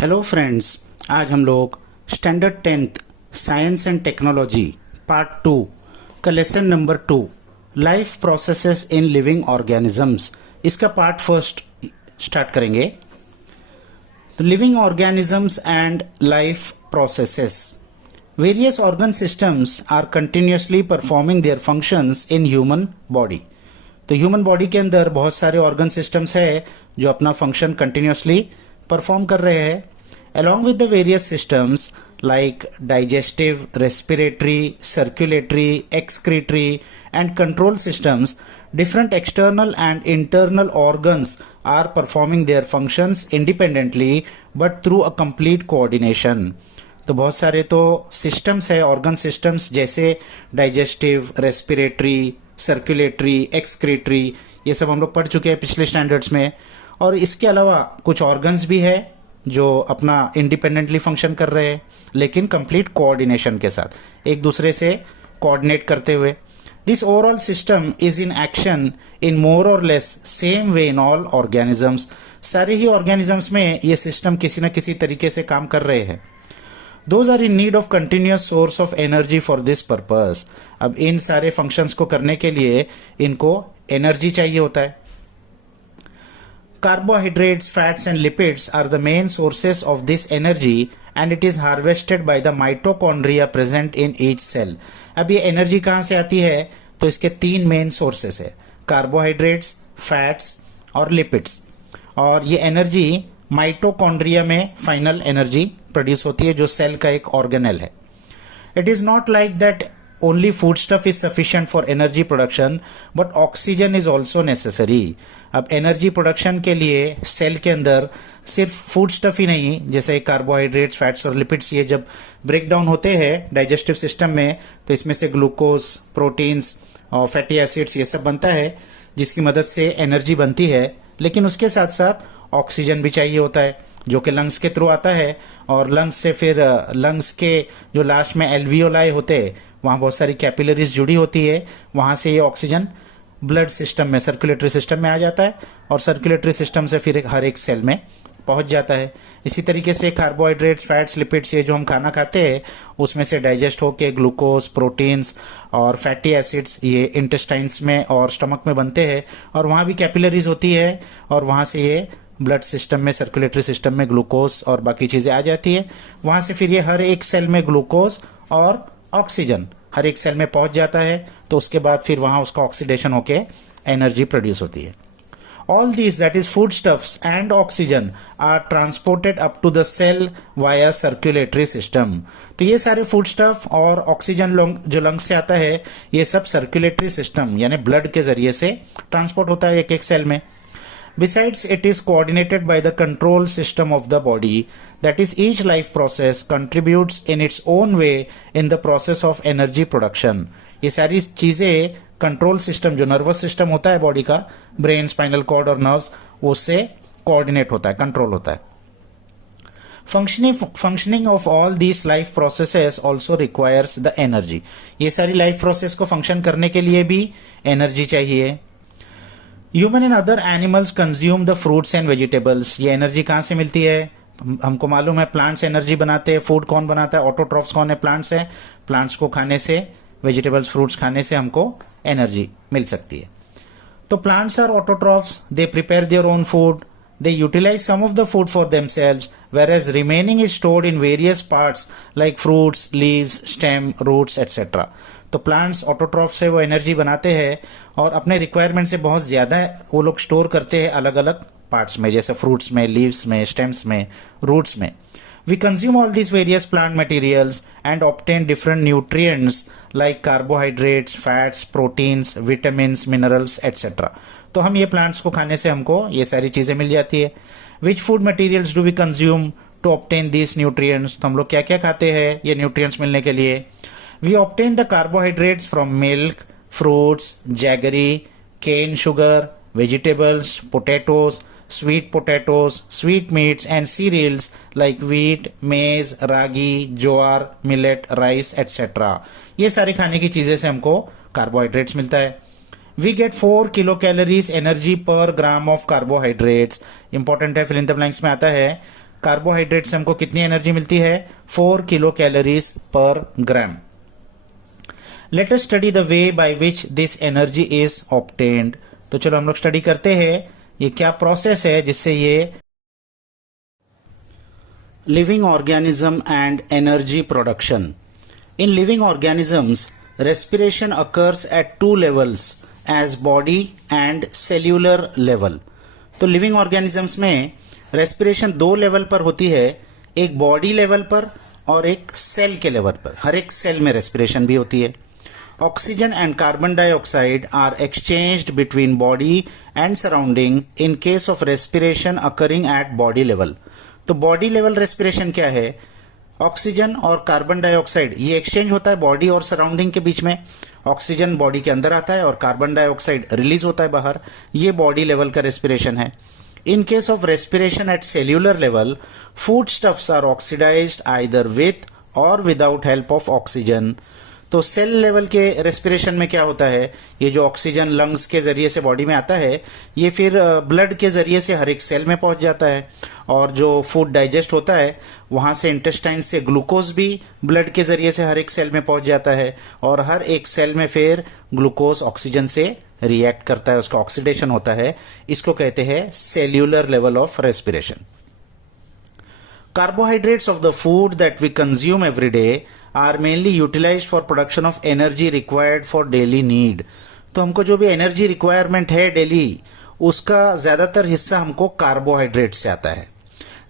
Hello friends. आज हम लोग standard 10th science and technology part 2 का lesson number 2 life processes in living organisms इसका पार्ट फर्स्ट स्टार्ट करेंगे। तो living organisms and life processes, various organ systems are continuously performing their functions in human body. तो human body के अंदर बहुत सारे organ systems है जो अपना फंक्शन कंटिन्यूसली परफॉर्म कर रहे हैं। along with the various systems like digestive, respiratory, circulatory, excretory and control systems, different external and internal organs are performing their functions independently but through a complete coordination. तो बहुत सारे तो systems है, organ systems, जैसे digestive, respiratory, circulatory, excretory, ये सब हम लोग पढ़ चुके हैं पिछले स्टैंडर्ड्स में। और इसके अलावा कुछ ऑर्गन्स भी है जो अपना इंडिपेंडेंटली फंक्शन कर रहे हैं, लेकिन कंप्लीट कोऑर्डिनेशन के साथ, एक दूसरे से कोऑर्डिनेट करते हुए। This overall system is in action in more or less same way in all organisms. सारे ही ऑर्गेनिजम्स में ये सिस्टम किसी न किसी तरीके से काम कर रहे हैं। Those are in need of continuous source of energy for this purpose. अब इन सारे फंक्शंस को करने के लिए इनको एनर्जी चाहिए होता है। Carbohydrates, fats and lipids are the main sources of this energy and it is harvested by the mitochondria present in each cell. अब ये एनर्जी कहाँ से आती है? तो इसके तीन मेन सोर्सेस है, कार्बोहाइड्रेट्स, फैट्स और लिपिड्स। और ये एनर्जी माइटोकॉन्ड्रिया में फाइनल एनर्जी प्रोड्यूस होती है, जो सेल का एक ऑर्गेनेल है। It is not like that only foodstuff is sufficient for energy production but oxygen is also necessary. अब एनर्जी प्रोडक्शन के लिए सेल के अंदर सिर्फ फूड स्टफ ही नहीं, जैसे कार्बोहाइड्रेट्स, फैट्स और लिपिड्स, ये जब ब्रेक डाउन होते हैं डाइजेस्टिव सिस्टम में तो इसमें से ग्लूकोज, प्रोटीन्स और फैटी एसिड्स ये सब बनता है, जिसकी मदद से एनर्जी बनती है। लेकिन उसके साथ साथ ऑक्सीजन भी चाहिए होता है, जो कि लंग्स के थ्रू आता है। और लंग्स से फिर लंग्स के जो लास्ट में एल्वियोलाई होते हैं, वहाँ बहुत सारी कैपिलरीज जुड़ी होती है, वहाँ से ये ऑक्सीजन ब्लड सिस्टम में, सर्कुलेटरी सिस्टम में आ जाता है और सर्कुलेटरी सिस्टम से फिर हर एक सेल में पहुंच जाता है। इसी तरीके से कार्बोहाइड्रेट्स, फैट्स, लिपिड्स, ये जो हम खाना खाते हैं उसमें से डाइजेस्ट होके ग्लूकोज, प्रोटीन्स और फैटी एसिड्स ये इंटेस्टाइन्स में और स्टमक में बनते हैं और वहाँ भी कैपिलरीज होती है और वहाँ से ये ब्लड सिस्टम में, सर्कुलेटरी सिस्टम में ग्लूकोज और बाकी चीज़ें आ जाती है। वहाँ से फिर ये हर एक सेल में ग्लूकोज और ऑक्सीजन हर एक सेल में पहुंच जाता है, तो उसके बाद फिर वहां उसका ऑक्सीडेशन होके एनर्जी प्रोड्यूस होती है। All these, that is food stuffs and oxygen, are transported up to the cell via circulatory system. तो ये सारे फूड स्टफ और ऑक्सीजन जो लंग्स से आता है, ये सब सर्कुलेटरी सिस्टम यानी ब्लड के जरिए से ट्रांसपोर्ट होता है एक एक सेल में। Besides, it is coordinated by the control system of the body, that is, each life process contributes in its own way in the process of energy production. ये सारी चीजें कंट्रोल सिस्टम, जो nervous system होता है body का, brain, spinal cord और nerves, उससे coordinate होता है, कंट्रोल होता है। Functioning of all these life processes also requires the energy. ये सारी लाइफ प्रोसेस को फंक्शन करने के लिए भी एनर्जी चाहिए। Human and other animals consume the fruits and vegetables. ये एनर्जी कहाँ से मिलती है? हमको मालूम है प्लांट्स एनर्जी बनाते हैं। फूड कौन बनाता है? ऑटोट्रॉफ्स कौन है? प्लांट्स है। प्लांट्स को खाने से, वेजिटेबल्स, फ्रूट्स खाने से हमको एनर्जी मिल सकती है। तो plants are autotrophs, they prepare their own food, they utilize some of the food for themselves, whereas remaining is stored in various parts like fruits, leaves, stem, roots, etc. तो plants autotroph से वो energy बनाते हैं और अपने requirement से बहुत ज्यादा वो लोग स्टोर करते हैं अलग अलग पार्ट्स में, जैसे फ्रूट्स में, लीव्स में, स्टेम्स में, रूट्स में। We consume all these various plant materials and obtain different nutrients like carbohydrates, fats, proteins, vitamins, minerals, etc. तो हम ये प्लांट्स को खाने से हमको ये सारी चीजें मिल जाती है। Which food materials do we consume to obtain these nutrients? तो हम लोग क्या क्या खाते हैं ये न्यूट्रिएंट्स मिलने के लिए? We obtain the carbohydrates from milk, fruits, jaggery, cane sugar, vegetables, potatoes, sweet potatoes, sweet meats and cereals like wheat, maize, ragi, jowar, millet, rice, etc. ये सारी खाने की चीजें से हमको कार्बोहाइड्रेट्स मिलता है। We get 4 kilocalories energy per gram of carbohydrates. Important है, फिल इन द ब्लैंक्स में आता है। कार्बोहाइड्रेट से हमको कितनी एनर्जी मिलती है? 4 किलो कैलोरीज पर ग्राम। Let us study the way by which this energy is obtained. तो चलो हम लोग स्टडी करते हैं ये क्या प्रोसेस है जिससे ये living organism and energy production. In living organisms respiration occurs at two levels as body and cellular level। तो लिविंग ऑर्गेनिजम्स में रेस्पिरेशन दो लेवल पर होती है, एक बॉडी लेवल पर और एक सेल के लेवल पर। हर एक सेल में रेस्पिरेशन भी होती है। Oxygen and carbon dioxide are exchanged between body and surrounding in case of respiration occurring at body level. तो बॉडी लेवल रेस्पिरेशन क्या है? ऑक्सीजन और कार्बन डाइऑक्साइड ये एक्सचेंज होता है बॉडी और सराउंडिंग के बीच में। ऑक्सीजन बॉडी के अंदर आता है और कार्बन डाइऑक्साइड रिलीज होता है बाहर। ये बॉडी लेवल का रेस्पिरेशन है। In case of respiration at cellular level, food stuffs are oxidised either with और विदाउट हेल्प ऑफ ऑक्सीजन। तो सेल लेवल के रेस्पिरेशन में क्या होता है? ये जो ऑक्सीजन लंग्स के जरिए से बॉडी में आता है, ये फिर ब्लड के जरिए से हर एक सेल में पहुंच जाता है और जो फूड डाइजेस्ट होता है वहां से इंटेस्टाइन से ग्लूकोज भी ब्लड के जरिए से हर एक सेल में पहुंच जाता है और हर एक सेल में फिर ग्लूकोज ऑक्सीजन से रिएक्ट करता है, उसका ऑक्सीडेशन होता है। इसको कहते हैं cellular level of respiration. Carbohydrates of the food that we consume every day are mainly utilized for production of energy required for daily need। तो हमको जो भी एनर्जी रिक्वायरमेंट है डेली, उसका ज्यादातर हिस्सा हमको कार्बोहाइड्रेट से आता है।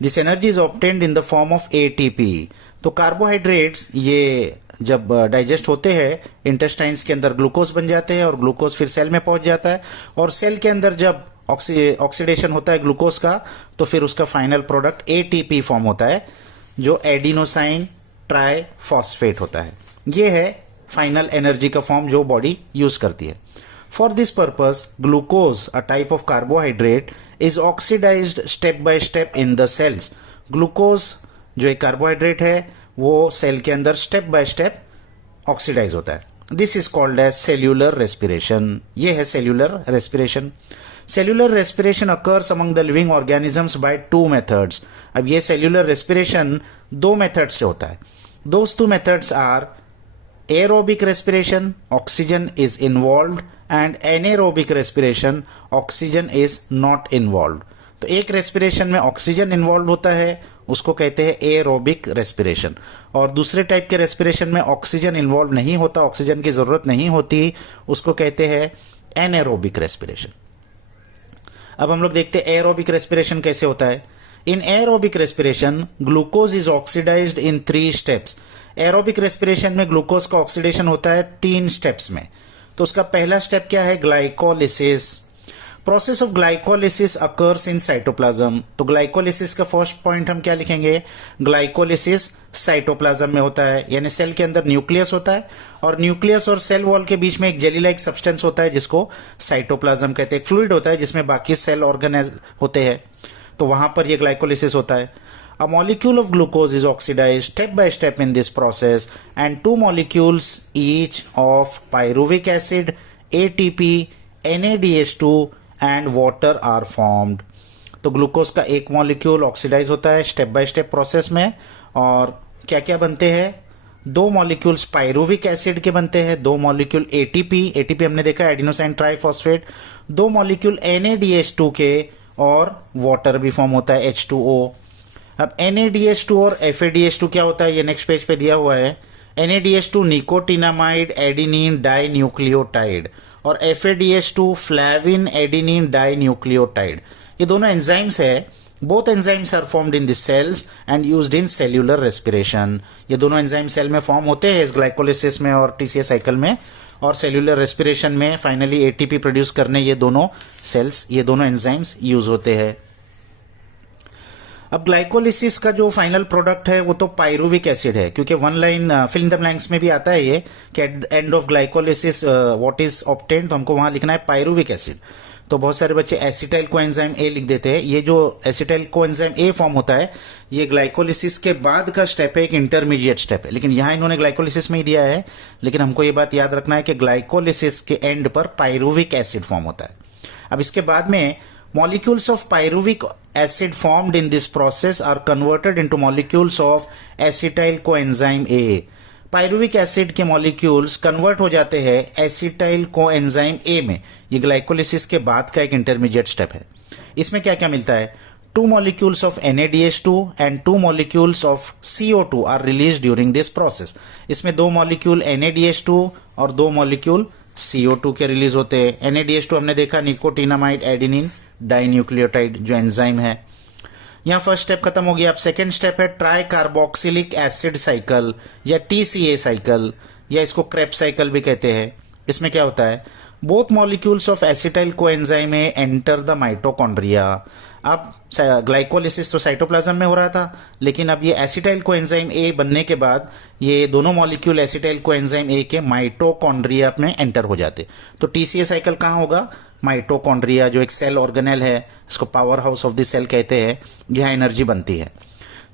This energy is obtained in the form of ATP. तो कार्बोहाइड्रेट्स ये जब डाइजेस्ट होते हैं इंटेस्टाइन्स के अंदर ग्लूकोज बन जाते हैं और ग्लूकोज फिर सेल में पहुंच जाता है और सेल के अंदर जब ऑक्सीडेशन होता है ग्लूकोज का तो फिर उसका फाइनल प्रोडक्ट एटीपी फॉर्म होता है जो एडिनोसाइन ट्राइफॉस्फेट होता है। ये है फाइनल एनर्जी का फॉर्म जो बॉडी यूज करती है। For this purpose glucose a type of carbohydrate is oxidised step by step in the cells. Glucose जो एक कार्बोहाइड्रेट है वो सेल के अंदर स्टेप बाय स्टेप ऑक्सीडाइज होता है। This is called as cellular respiration. ये है cellular respiration. Cellular respiration occurs among the living organisms by two methods। अब ये cellular respiration दो methods से होता है। Those two methods are aerobic respiration, oxygen is involved, and anaerobic respiration, oxygen is not involved। तो एक respiration में oxygen involve होता है, उसको कहते हैं एरोबिक रेस्पिरेशन, और दूसरे टाइप के रेस्पिरेशन में ऑक्सीजन इन्वॉल्व नहीं होता, ऑक्सीजन की जरूरत नहीं होती, उसको कहते हैं एनारोबिक रेस्पिरेशन। अब हम लोग देखते हैं एरोबिक रेस्पिरेशन कैसे होता है। In aerobic respiration glucose is oxidised in 3 steps. Aerobic respiration में ग्लूकोज का ऑक्सीडेशन होता है 3 स्टेप्स में। तो उसका पहला स्टेप क्या है? Glycolysis. Process of glycolysis occurs in cytoplasm. तो ग्लाइकोलिसिस का फर्स्ट पॉइंट हम क्या लिखेंगे? ग्लाइकोलिसिस साइटोप्लाज्म में होता है, यानी सेल के अंदर न्यूक्लियस होता है और न्यूक्लियस और सेल वॉल के बीच में एक जेली लाइक सब्सटेंस होता है जिसको साइटोप्लाज्म कहते हैं। एक फ्लूइड होता है जिसमें बाकी सेल ऑर्गेनाइज होते हैं, तो वहां पर यह ग्लाइकोलिसिस होता है। A molecule of glucose is oxidized step by step in this process and 2 molecules each of pyruvic acid, ATP, NADH2 and water are formed। तो ग्लूकोज का एक मॉलिक्यूल ऑक्सीडाइज होता है स्टेप बाय स्टेप प्रोसेस में, और क्या क्या बनते हैं? 2 मॉलिक्यूल्स पायरुविक एसिड के बनते हैं, 2 मॉलिक्यूल एटीपी हमने देखा एडिनोसाइन ट्राइफॉस्फेट, 2 मॉलिक्यूल NADH2 के, और वाटर भी फॉर्म होता है H2O। अब NADH2 और FADH2 क्या होता है ये नेक्स्ट पेज पे दिया हुआ है। NADH2 nicotinamide adenine die nucleotide और FADH2 फ्लैविन एडिनिन डाई न्यूक्लियोटाइड। ये दोनों एंजाइम्स है। Both enzymes are formed in the cells and used in cellular respiration. ये दोनों एंजाइम सेल में फॉर्म होते हैं इस ग्लाइकोलिसिस में और TCA साइकिल में, और सेल्यूलर रेस्पिरेशन में फाइनली ATP प्रोड्यूस करने ये दोनों सेल्स, ये दोनों एंजाइम्स यूज होते हैं। अब ग्लाइकोलिसिस का जो फाइनल प्रोडक्ट है वो तो पायरुविक एसिड है, क्योंकि one line fill in the blanks में भी आता है ये कि at the end of glycolysis what is obtained, तो हमको वहां लिखना है पायरुविक एसिड। तो बहुत सारे बच्चे एसिटाइल कोएंजाइम ए लिख देते हैं। ये जो एसिटाइल कोएंजाइम ए फॉर्म होता है ये ग्लाइकोलिसिस के बाद का स्टेप है, एक इंटरमीडिएट स्टेप है, लेकिन यहां इन्होंने ग्लाइकोलिसिस में ही दिया है। लेकिन हमको ये बात याद रखना है कि ग्लाइकोलिसिस के एंड पर पायरुविक एसिड फॉर्म होता है। अब इसके बाद में Molecules of pyruvic acid formed in this process are converted into molecules of acetyl coenzyme A. Pyruvic acid के मॉलिक्यूल्स कन्वर्ट हो जाते हैं एसिटाइल कोएंजाइम ए में। ये ग्लाइकोलिसिस के बाद का एक इंटरमीडिएट स्टेप है। इसमें क्या क्या मिलता है? 2 molecules of NADH2 and 2 molecules of CO2 are released during this process. इसमें 2 मॉलिक्यूल NADH2 और 2 मॉलिक्यूल CO2 के रिलीज होते हैं। NADH2 हमने देखा निकोटिनामाइड एडिनिन डाइन्यूक्लियोटाइड जो एंजाइम है। यहाँ फर्स्ट स्टेप खत्म हो गया। अब सेकेंड स्टेप है ट्राई कार्बोक्सिलिक एसिड साइकिल या TCA साइकिल या इसको क्रेब साइकिल भी कहते हैं। इसमें क्या होता है? Both molecules of acetyl coenzyme A enter the mitochondria. अब ग्लाइकोलिसिस तो साइटोप्लाज्म में हो रहा था, लेकिन अब ये एसिटाइल कोएंजाइम ए बनने के बाद ये दोनों मॉलिक्यूल एसिटाइल कोएंजाइम ए के माइटोकॉन्ड्रिया में एंटर हो जाते। तो TCA साइकिल कहाँ होगा? माइटोकॉन्ड्रिया जो एक सेल ऑर्गेनेल है, इसको power house of the cell कहते हैं, जहां एनर्जी बनती है।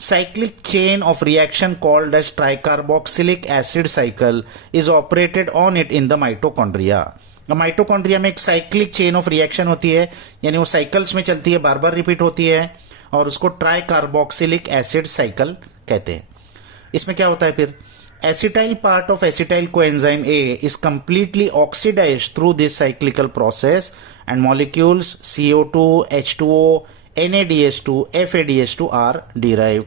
Cyclic chain of reaction called as tricarboxylic acid cycle is operated on it in the mitochondria. Mitochondria में एक साइक्लिक चेन ऑफ रिएक्शन होती है, यानी वो साइकिल्स में चलती है, बार बार रिपीट होती है और उसको ट्राई कार्बोक्सिलिक एसिड साइकिल कहते हैं। इसमें क्या होता है फिर? Acetyl part of acetyl coenzyme A is completely oxidised through this cyclical process and molecules CO2, H2O, NADH2, FADH2 are derived.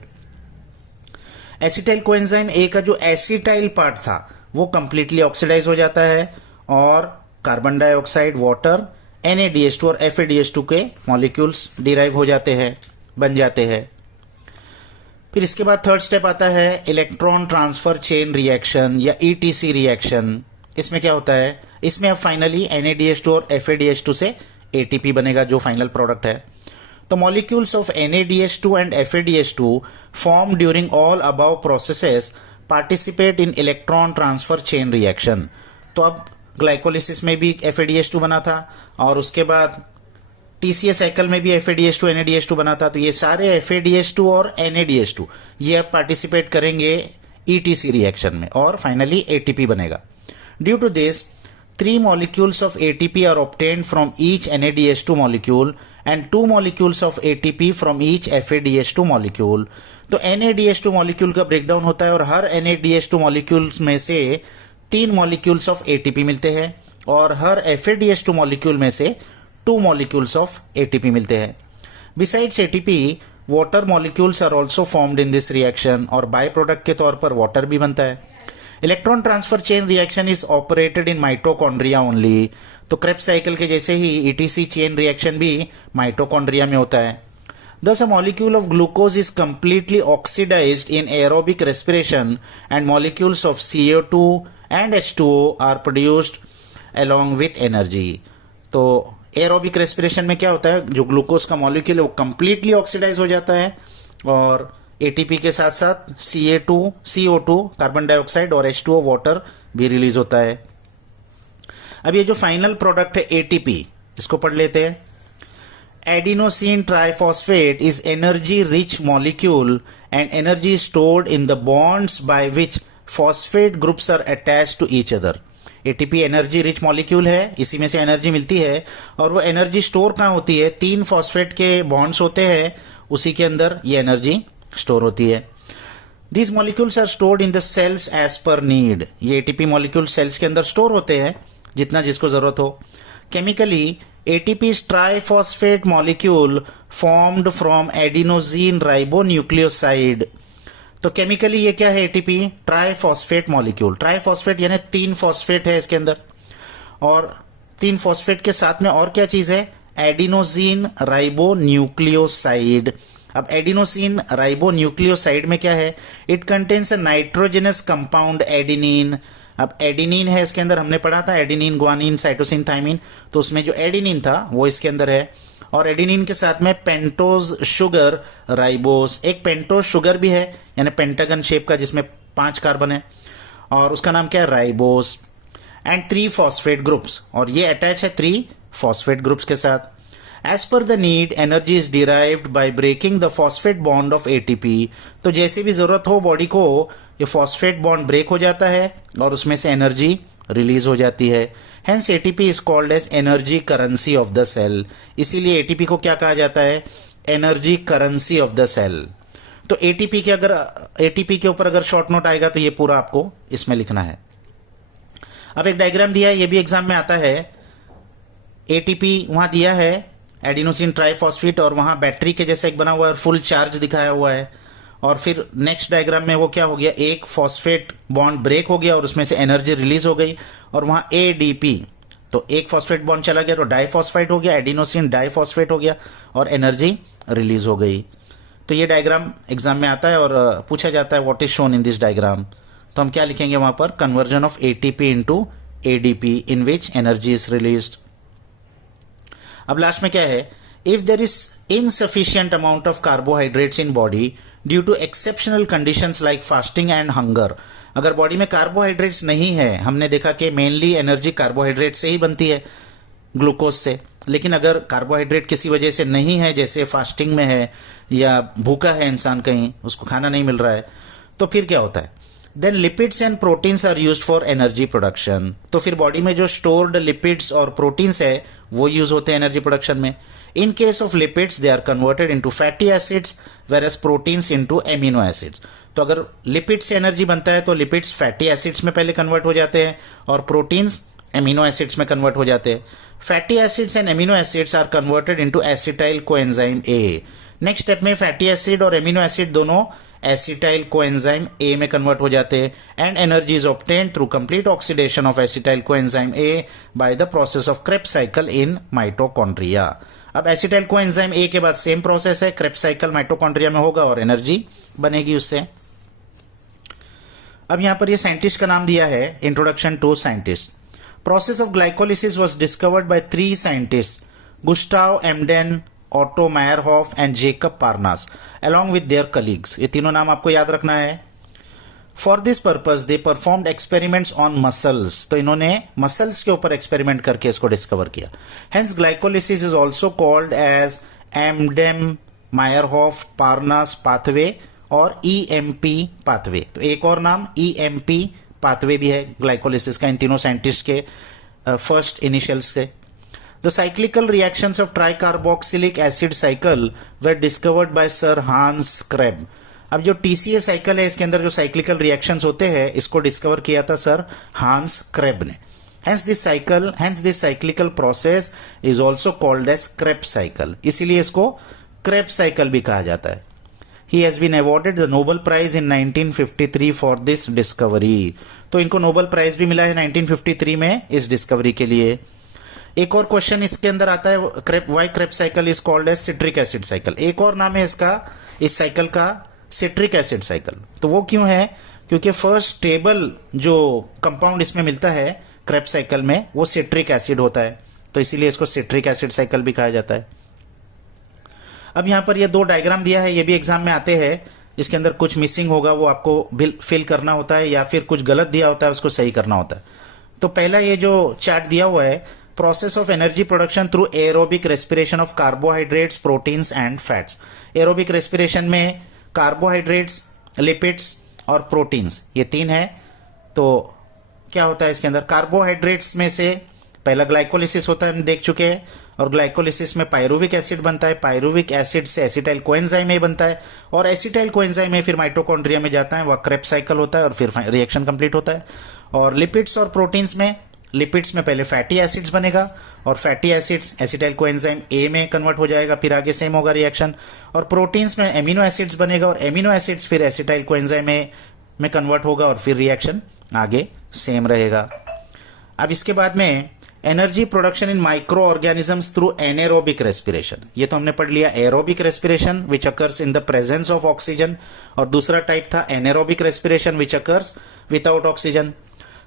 Acetyl coenzyme A का जो एसिटाइल पार्ट था वो कंप्लीटली ऑक्सीडाइज हो जाता है और कार्बन डाइऑक्साइड, वाटर, NADH2 और FADH2 के मॉलिक्यूल्स डिराइव हो जाते हैं, बन जाते हैं। फिर इसके बाद थर्ड स्टेप आता है इलेक्ट्रॉन ट्रांसफर चेन रिएक्शन या ETC रिएक्शन। इसमें क्या होता है? इसमें अब फाइनली NADH2 और FADH2 से ATP बनेगा जो फाइनल प्रोडक्ट है। तो molecules of NADH2 and FADH2 formed during all above processes participate in electron transfer chain reaction. तो अब ग्लाइकोलिसिस में भी FADH2 बना था और उसके बाद TCA साइकिल में भी FADH2 NADH2 बना था। तो ये सारे FADH2 और NADH2 ये अब पार्टिसिपेट करेंगे ETC रिएक्शन में और फाइनली ATP बनेगा। Due to this 3 molecules of ATP are obtained from each NADH2 molecule and 2 molecules of ATP from each FADH2 molecule. तो NADH2 molecule का ब्रेकडाउन होता है और हर NADH2 molecules में से 3 molecules of ATP मिलते हैं और हर FADH2 molecule में से 2 molecules of ATP मिलते हैं। Besides ATP, water molecules are also formed in this reaction और बाय प्रोडक्ट के तौर पर वाटर भी बनता है। Electron transfer chain reaction is operated in mitochondria only. तो क्रेब्स साइकिल के जैसे ही ETC चेन रिएक्शन भी माइटोकॉन्ड्रिया में होता है। Thus, a molecule of glucose is completely oxidized in aerobic respiration and molecules of CO2 and H2O are produced along with energy. तो aerobic respiration में क्या होता है? जो ग्लूकोज का मॉलिक्यूल है वो कंप्लीटली ऑक्सीडाइज हो जाता है और ATP के साथ साथ CO2 कार्बन डाइऑक्साइड और H2O वाटर भी रिलीज होता है। अब ये जो फाइनल प्रोडक्ट है ATP, इसको पढ़ लेते हैं। Adenosine triphosphate is energy rich molecule and energy stored in the bonds by which phosphate groups are attached to each other. ATP energy rich molecule है, इसी में से एनर्जी मिलती है और वो एनर्जी स्टोर कहाँ होती है? 3 फॉस्फेट के बॉन्ड्स होते हैं, उसी के अंदर ये एनर्जी स्टोर होती है। These molecules are stored in the cells as per need. ये ATP मॉलिक्यूल सेल्स के अंदर स्टोर होते हैं जितना जिसको जरूरत हो। Chemically ATP's triphosphate molecule formed from adenosine ribonucleoside. तो केमिकली ये क्या है? ATP triphosphate molecule. ट्राइफॉस्फेट यानी 3 फॉस्फेट है इसके अंदर और 3 फॉस्फेट के साथ में और क्या चीज है? Adenosine ribonucleoside. अब एडिनोसिन राइबोन्यूक्लियोसाइड में क्या है? It contains a nitrogenous compound adenine. अब एडिनिन है इसके अंदर, हमने पढ़ा था एडिनिन, ग्वानिन, साइटोसिन, थाइमिन। तो उसमें जो एडिनिन था वो इसके अंदर है और एडिनिन के साथ में पेंटोज शुगर राइबोस। एक पेंटोज शुगर भी है यानी पेंटागन शेप का जिसमें 5 कार्बन है और उसका नाम क्या है? राइबोस। एंड 3 फॉस्फेट ग्रुप्स और ये अटैच है 3 फॉस्फेट ग्रुप्स के साथ। As per the need, energy is derived by breaking the phosphate bond of ATP. तो जैसे भी जरूरत हो बॉडी को, ये फॉस्फेट बॉन्ड ब्रेक हो जाता है और उसमें से एनर्जी रिलीज हो जाती है। Hence ATP is called as energy currency of the cell. इसीलिए एटीपी को क्या कहा जाता है? Energy currency of the cell. तो एटीपी के ऊपर अगर शॉर्ट नोट आएगा तो ये पूरा आपको इसमें लिखना है। अब एक डायग्राम दिया है, ये भी एग्जाम में आता है। एटीपी वहां दिया है एडिनोसिन ट्राइफॉस्फेट, और वहां बैटरी के जैसा एक बना हुआ है, फुल चार्ज दिखाया हुआ है। और फिर नेक्स्ट डायग्राम में वो क्या हो गया, एक फॉस्फेट बॉन्ड ब्रेक हो गया और उसमें से एनर्जी रिलीज हो गई, और वहां एडीपी, तो एक फॉस्फेट बॉन्ड चला गया तो डाइफॉस्फेट हो गया, एडिनोसिन डाइफॉस्फेट हो गया और एनर्जी रिलीज हो गई। तो ये डायग्राम एग्जाम में आता है और पूछा जाता है what is shown in this diagram. तो हम क्या लिखेंगे वहां पर? Conversion of ATP into ADP in which energy is released. अब लास्ट में क्या है? If there is insufficient amount of carbohydrates in body due to exceptional conditions like fasting and hunger. अगर बॉडी में कार्बोहाइड्रेट्स नहीं है, हमने देखा कि मेनली एनर्जी कार्बोहाइड्रेट से ही बनती है, ग्लूकोज से, लेकिन अगर कार्बोहाइड्रेट किसी वजह से नहीं है, जैसे फास्टिंग में है या भूखा है इंसान, कहीं उसको खाना नहीं मिल रहा है, तो फिर क्या होता है? Then lipids and proteins are used for energy production. तो फिर बॉडी में जो स्टोर्ड लिपिड्स और प्रोटीन्स है वो यूज होते हैं एनर्जी प्रोडक्शन में। In case of lipids they are converted into fatty acids whereas proteins into amino acids. तो अगर लिपिड से एनर्जी बनता है तो लिपिड्स फैटी एसिड्स में पहले कन्वर्ट हो जाते हैं और प्रोटीन्स एमिनो एसिड्स में कन्वर्ट हो जाते हैं। Fatty acids and amino acids are converted into acetyl coenzyme A. Next step में फैटी एसिड और एमिनो एसिड दोनों एसिटाइल कोएंजाइम ए में कन्वर्ट हो जाते हैं and energy is obtained through complete oxidation of acetyl coenzyme A by the process of Krebs cycle in mitochondria. अब acetyl coenzyme A के बाद सेम प्रोसेस है, क्रेब्स साइकिल माइटोकॉन्ड्रिया में होगा और एनर्जी बनेगी उससे। अब यहां पर ये साइंटिस्ट का नाम दिया है, introduction to scientist. Process of glycolysis was discovered by 3 scientist, Gustav Embden, Otto Meyerhof and Jacob Parnas along with their colleagues। ये तीनों नाम आपको याद रखना है। For this purpose they performed experiments on muscles. तो इन्होंने मसल्स के ऊपर एक्सपेरिमेंट करके इसको डिस्कवर किया। Hence glycolysis is also called as Embden Meyerhof Parnas pathway or EMP pathway. तो एक और नाम ईएमपी पाथवे भी है ग्लाइकोलिसिस का, इन तीनों साइंटिस्ट के फर्स्ट इनिशियल्स थे। The cyclical reactions of tricarboxylic acid cycle were discovered by Sir Hans Krebs। अब जो TCA साइकिल है इसके अंदर जो साइक्लिकल रिएक्शंस होते हैं इसको डिस्कवर किया था सर हांस क्रेब ने। Hence this cyclical process is also called as Krebs cycle। इसीलिए इसको Krebs cycle भी कहा जाता है। He has been awarded the Nobel Prize in 1953 for this discovery। तो इनको नोबेल प्राइज भी मिला है 1953 में इस डिस्कवरी के लिए। एक और क्वेश्चन इसके अंदर आता है, why Krebs cycle is called as citric acid cycle. एक और नाम है इसका, इस साइकिल का, सिट्रिक एसिड साइकिल। तो वो क्यों है? क्योंकि फर्स्ट स्टेबल जो कंपाउंड इसमें मिलता है क्रेब्स साइकिल में वो सिट्रिक एसिड होता है, तो इसीलिए इसको सिट्रिक एसिड साइकिल भी कहा जाता है। अब यहां पर ये 2 डायग्राम दिया है, ये भी एग्जाम में आते हैं। इसके अंदर कुछ मिसिंग होगा वो आपको फिल करना होता है या फिर कुछ गलत दिया होता है उसको सही करना होता है। तो पहला ये जो चार्ट दिया हुआ है, process of energy production through aerobic respiration of carbohydrates, proteins and fats। aerobic respiration में carbohydrates, lipids और proteins ये 3 है। तो क्या होता है इसके अंदर? कार्बोहाइड्रेट्स में से पहला ग्लाइकोलिसिस होता है, हम देख चुके हैं, और ग्लाइकोलिसिस में पायरुविक एसिड बनता है, पायरुविक एसिड से एसिटाइल कोएंजाइम ए बनता है और एसिटाइल कोएंजाइम ए फिर माइटोकॉन्ड्रिया में जाता है, वह क्रेब्स साइकिल होता है और फिर रिएक्शन कंप्लीट होता है। और लिपिड्स और प्रोटीन्स में, लिपिड्स में पहले फैटी एसिड्स बनेगा और fatty acids acetyl coenzyme A में कन्वर्ट हो जाएगा, फिर आगे सेम होगा रिएक्शन। और प्रोटीन्स में एमिनो एसिड्स बनेगा और एमिनो एसिड्स फिर एसिटाइल कोएंजाइम ए में कन्वर्ट होगा और फिर रिएक्शन आगे सेम रहेगा। अब इसके बाद में energy production in micro organisms through anaerobic respiration, ये तो हमने पढ़ लिया। Aerobic respiration which occurs in the presence of oxygen, और दूसरा टाइप था anaerobic respiration which occurs without oxygen.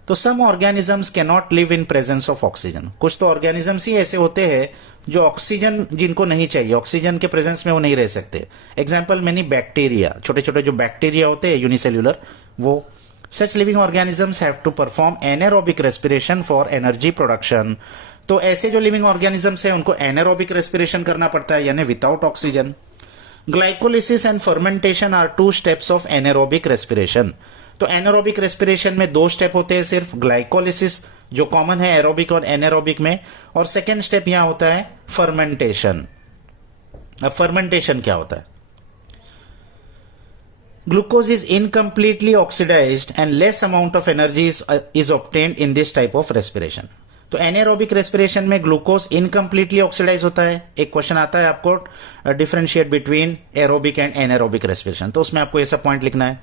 तो some organisms can not live in presence of oxygen. कुछ तो ऑर्गेनिजम्स ही ऐसे होते हैं जो ऑक्सीजन जिनको नहीं चाहिए, ऑक्सीजन के प्रेजेंस में वो नहीं रह सकते। एग्जाम्पल मेनी बैक्टीरिया, छोटे छोटे जो बैक्टीरिया होते हैं यूनिसेल्युलर, वो such living organisms have to perform anaerobic respiration for energy production. तो ऐसे जो लिविंग ऑर्गेनिजम्स है उनको एनेरोबिक रेस्पिरेशन करना पड़ता है, यानी without oxygen. Glycolysis and fermentation are 2 steps of anaerobic respiration. तो एनारोबिक रेस्पिरेशन में 2 स्टेप होते हैं सिर्फ, ग्लाइकोलिसिस जो कॉमन है एरोबिक और एनारोबिक में, और सेकेंड स्टेप यहां होता है फर्मेंटेशन। अब फर्मेंटेशन क्या होता है? Glucose is incompletely oxidised and less amount of energy is obtained in this type of respiration. तो एनारोबिक रेस्पिरेशन में ग्लूकोज इनकम्प्लीटली ऑक्सीडाइज होता है। एक क्वेश्चन आता है आपको differentiate between aerobic and anaerobic respiration, तो उसमें आपको ऐसा पॉइंट लिखना है,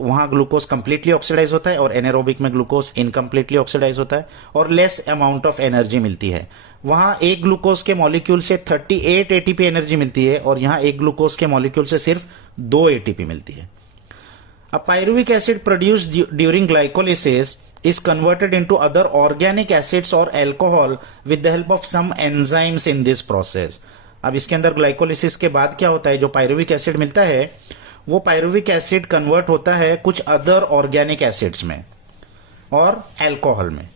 वहां ग्लूकोज कंप्लीटली ऑक्सीडाइज होता है और एनारोबिक में ग्लूकोज इनकम्प्लीटली ऑक्सीडाइज होता है और लेस अमाउंट ऑफ एनर्जी मिलती है। वहां एक ग्लूकोज के मॉलिक्यूल से 38 एटीपी एनर्जी मिलती है और यहां एक ग्लूकोज के मॉलिक्यूल से सिर्फ 2 एटीपी मिलती है। अब pyruvic acid produced during glycolysis is converted into other organic acids or alcohol with the help of some enzymes in this process। अब इसके अंदर ग्लाइकोलिसिस के बाद क्या होता है, जो पायरुविक एसिड मिलता है वो पायरुविक एसिड कन्वर्ट होता है कुछ अदर ऑर्गेनिक एसिड्स में और अल्कोहल में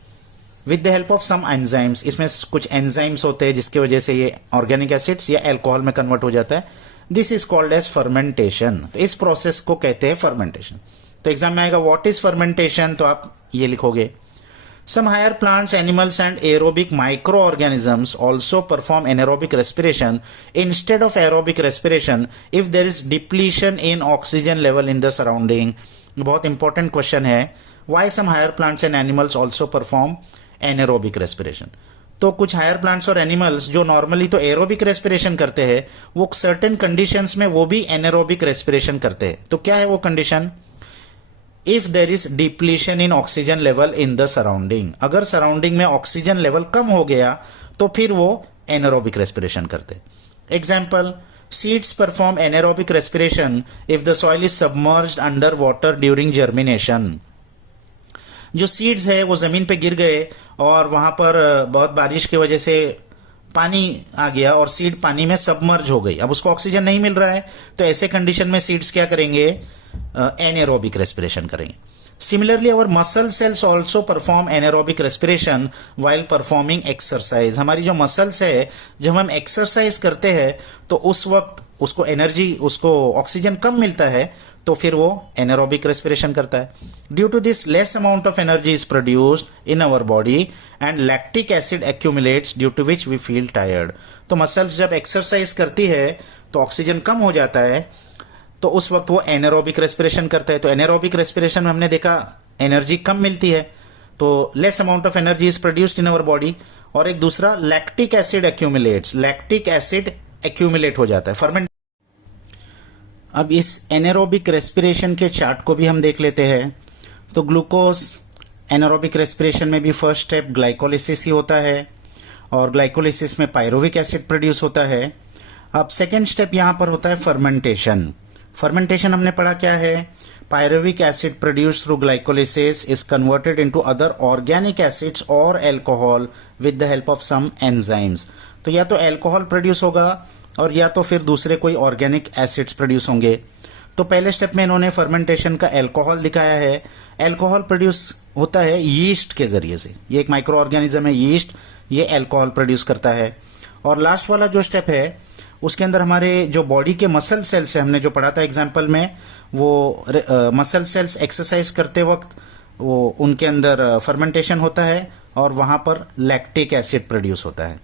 with the help of some enzymes. इसमें कुछ एंजाइम्स होते हैं जिसकी वजह से ये ऑर्गेनिक एसिड्स या अल्कोहल में कन्वर्ट हो जाता है। This is called as fermentation. तो इस प्रोसेस को कहते हैं फर्मेंटेशन। तो एग्जाम में आएगा व्हाट इज फर्मेंटेशन, तो आप ये लिखोगे some higher plants, animals and aerobic microorganisms also perform anaerobic respiration instead of aerobic respiration if there is depletion in oxygen level in the surrounding। बहुत इंपॉर्टेंट क्वेश्चन है, why some higher plants and animals also perform anaerobic respiration। तो कुछ higher plants और animals जो normally तो aerobic respiration करते हैं वो सर्टेन कंडीशंस में वो भी एनारोबिक रेस्पिरेशन करते हैं। तो क्या है वो condition? If there is depletion in oxygen level in the surrounding, अगर सराउंडिंग में ऑक्सीजन लेवल कम हो गया तो फिर वो एनारोबिक रेस्पिरेशन करते। Example, seeds perform anaerobic respiration if the soil is submerged under water during germination. जो सीड्स है वो जमीन पे गिर गए और वहां पर बहुत बारिश की वजह से पानी आ गया और सीड पानी में सबमर्ज हो गई, अब उसको ऑक्सीजन नहीं मिल रहा है, तो ऐसे कंडीशन में सीड्स क्या करेंगे? एनारोबिक रेस्पिरेशन करेंगे। Similarly our muscle cells also perform anaerobic respiration while performing exercise. हमारी जो मसल्स है जब हम एक्सरसाइज करते हैं तो उस वक्त उसको एनर्जी, उसको ऑक्सीजन कम मिलता है तो फिर वो एनारोबिक रेस्पिरेशन करता है। Due to this less amount of energy is produced in our body and lactic acid accumulates due to which we feel tired. तो मसल्स जब एक्सरसाइज करती है तो ऑक्सीजन कम हो जाता है तो उस वक्त वो एनारोबिक रेस्पिरेशन करता है। तो एनारोबिक रेस्पिरेशन में हमने देखा एनर्जी कम मिलती है तो less amount of energy is produced in our body. और एक दूसरा lactic acid accumulates, lactic acid accumulate हो जाता है फर्मेंट। अब इस एनारोबिक रेस्पिरेशन के चार्ट को भी हम देख लेते हैं। तो ग्लूकोज एनारोबिक रेस्पिरेशन में भी फर्स्ट स्टेप ग्लाइकोलिसिस ही होता है और ग्लाइकोलिसिस में पायरुविक एसिड प्रोड्यूस होता है। अब सेकेंड स्टेप यहां पर होता है फर्मेंटेशन। फर्मेंटेशन हमने पढ़ा क्या है? Pyruvic acid produce through glycolysis is converted into other organic acids और alcohol with the help of some enzymes. तो या तो अल्कोहल प्रोड्यूस होगा और या तो फिर दूसरे कोई ऑर्गेनिक एसिड्स प्रोड्यूस होंगे। तो पहले स्टेप में इन्होंने फर्मेंटेशन का अल्कोहल दिखाया है। अल्कोहल प्रोड्यूस होता है यीस्ट के जरिए से, ये एक माइक्रो ऑर्गेनिज्म है यीस्ट, ये अल्कोहल प्रोड्यूस करता है। और लास्ट वाला जो स्टेप है उसके अंदर हमारे जो बॉडी के मसल सेल्स है, हमने जो पढ़ा था एग्जाम्पल में, वो मसल सेल्स एक्सरसाइज करते वक्त वो उनके अंदर फर्मेंटेशन होता है और वहां पर लैक्टिक एसिड प्रोड्यूस होता है।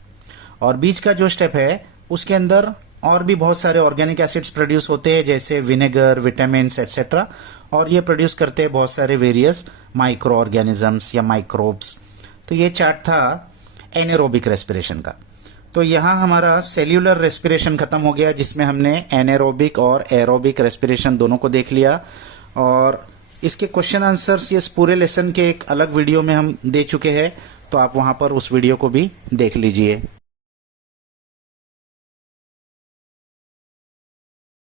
और बीच का जो स्टेप है उसके अंदर और भी बहुत सारे ऑर्गेनिक एसिड्स प्रोड्यूस होते हैं जैसे विनेगर, विटामिन्स एटसेट्रा, और ये प्रोड्यूस करते हैं बहुत सारे वेरियस माइक्रो ऑर्गेनिजम्स या माइक्रोब्स। तो ये चार्ट था एनारोबिक रेस्पिरेशन का। तो यहाँ हमारा सेल्यूलर रेस्पिरेशन खत्म हो गया जिसमें हमने एनारोबिक और एरोबिक रेस्पिरेशन दोनों को देख लिया और इसके क्वेश्चन आंसर्स इस पूरे लेसन के एक अलग वीडियो में हम दे चुके हैं, तो आप वहां पर उस वीडियो को भी देख लीजिए।